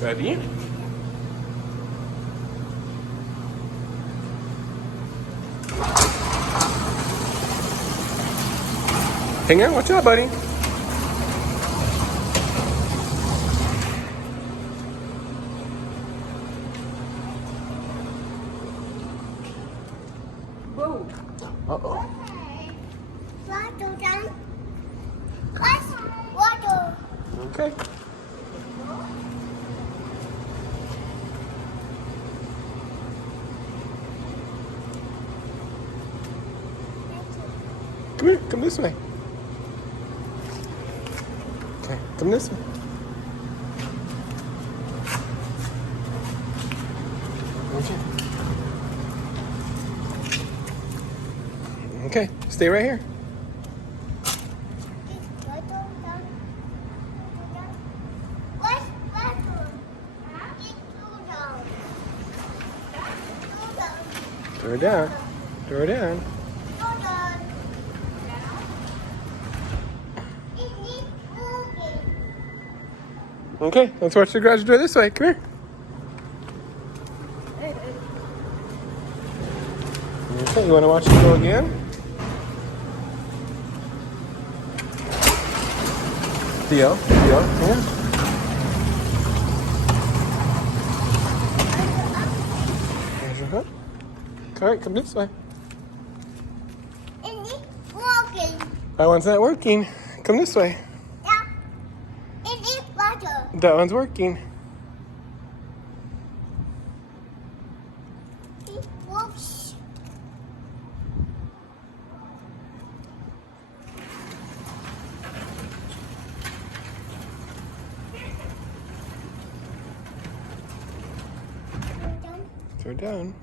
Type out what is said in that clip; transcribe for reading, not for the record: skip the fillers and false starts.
Ready? Hang on, watch out, buddy. Whoa. Uh-oh. Water down. Water. Okay. Come here, come this way. Okay, come this way. Okay. Okay, stay right here. Water down. Where's water? It's too down. Too down. Throw it down. Throw it down. Too down. It needs moving. Okay, let's watch the garage door this way. Come here. Okay, you want to watch it go again? Theo, yeah. There's your hook. All right, come this way. It needs walking. That one's not working. Come this way. Yeah. It needs water. That one's working. Whoops. Throw it down.